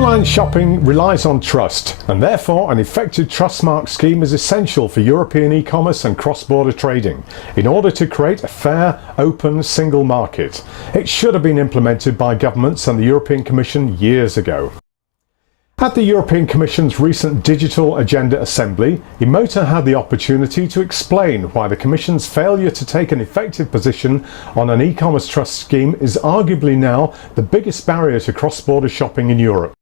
Online shopping relies on trust, and therefore an effective trust mark scheme is essential for European e-commerce and cross-border trading in order to create a fair, open, single market. It should have been implemented by governments and the European Commission years ago. At the European Commission's recent Digital Agenda Assembly, EMOTA had the opportunity to explain why the Commission's failure to take an effective position on an e-commerce trust scheme is arguably now the biggest barrier to cross-border shopping in Europe.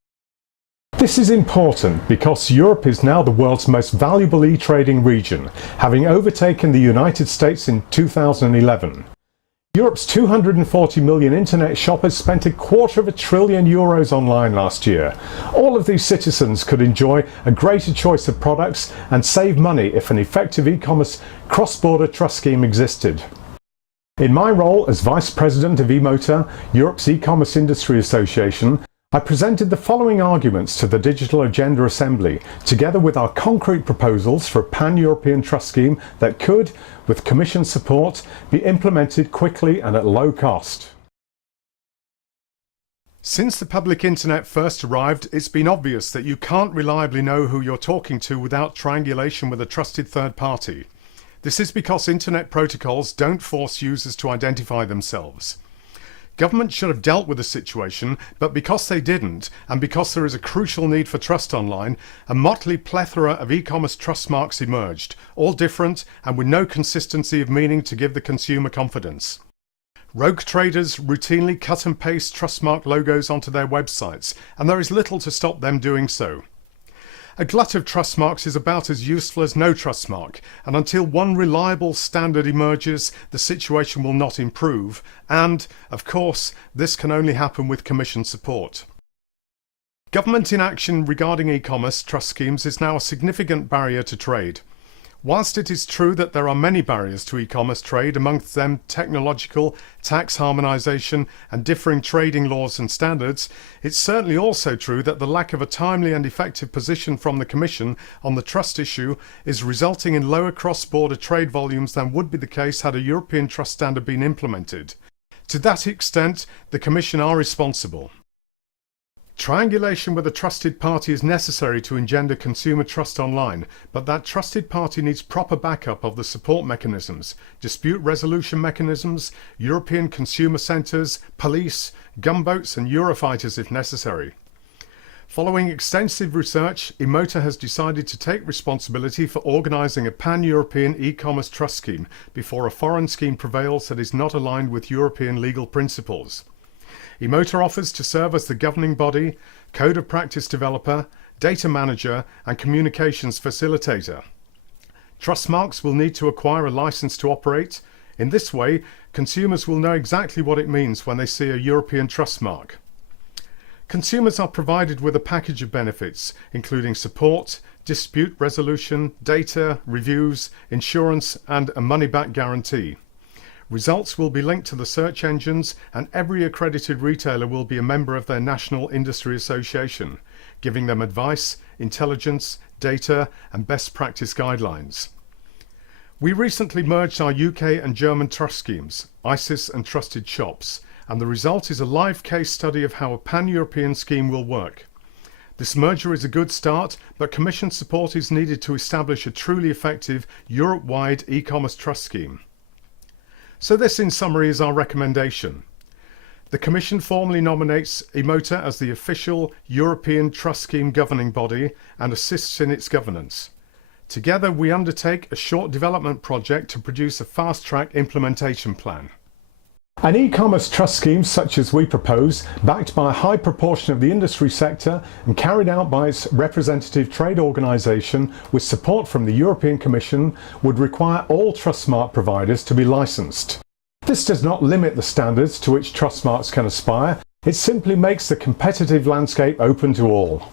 This is important because Europe is now the world's most valuable e-trading region, having overtaken the United States in 2011. Europe's 240 million internet shoppers spent €250 billion online last year. All of these citizens could enjoy a greater choice of products and save money if an effective e-commerce cross-border trust scheme existed. In my role as Vice President of EMOTA, Europe's e-commerce industry association, I presented the following arguments to the Digital Agenda Assembly, together with our concrete proposals for a pan-European trust scheme that could, with Commission support, be implemented quickly and at low cost. Since the public internet first arrived, it's been obvious that you can't reliably know who you're talking to without triangulation with a trusted third party. This is because internet protocols don't force users to identify themselves. Government should have dealt with the situation, but because they didn't, and because there is a crucial need for trust online, a motley plethora of e-commerce trust marks emerged, all different and with no consistency of meaning to give the consumer confidence. Rogue traders routinely cut and paste trust mark logos onto their websites, and there is little to stop them doing so. A glut of trust marks is about as useful as no trust mark, and until one reliable standard emerges, the situation will not improve, and, of course, this can only happen with Commission support. Government inaction regarding e-commerce trust schemes is now a significant barrier to trade. Whilst it is true that there are many barriers to e-commerce trade, amongst them technological, tax harmonisation and differing trading laws and standards, it's certainly also true that the lack of a timely and effective position from the Commission on the trust issue is resulting in lower cross-border trade volumes than would be the case had a European trust standard been implemented. To that extent, the Commission are responsible. Triangulation with a trusted party is necessary to engender consumer trust online, but that trusted party needs proper backup of the support mechanisms, dispute resolution mechanisms, European consumer centres, police, gunboats and Eurofighters if necessary. Following extensive research, EMOTA has decided to take responsibility for organising a pan-European e-commerce trust scheme before a foreign scheme prevails that is not aligned with European legal principles. EMOTA offers to serve as the governing body, code of practice developer, data manager and communications facilitator. Trust marks will need to acquire a license to operate. In this way, consumers will know exactly what it means when they see a European trust mark. Consumers are provided with a package of benefits, including support, dispute resolution, data, reviews, insurance and a money-back guarantee. Results will be linked to the search engines, and every accredited retailer will be a member of their national industry association, giving them advice, intelligence, data and best practice guidelines. We recently merged our UK and German trust schemes, ISIS and Trusted Shops, and the result is a live case study of how a pan-European scheme will work. This merger is a good start, but Commission support is needed to establish a truly effective Europe-wide e-commerce trust scheme. So this in summary is our recommendation. The Commission formally nominates EMOTA as the official European Trust Scheme governing body and assists in its governance. Together we undertake a short development project to produce a fast-track implementation plan. An e-commerce trust scheme such as we propose, backed by a high proportion of the industry sector and carried out by its representative trade organisation with support from the European Commission, would require all trust mark providers to be licensed. This does not limit the standards to which trust marks can aspire, it simply makes the competitive landscape open to all.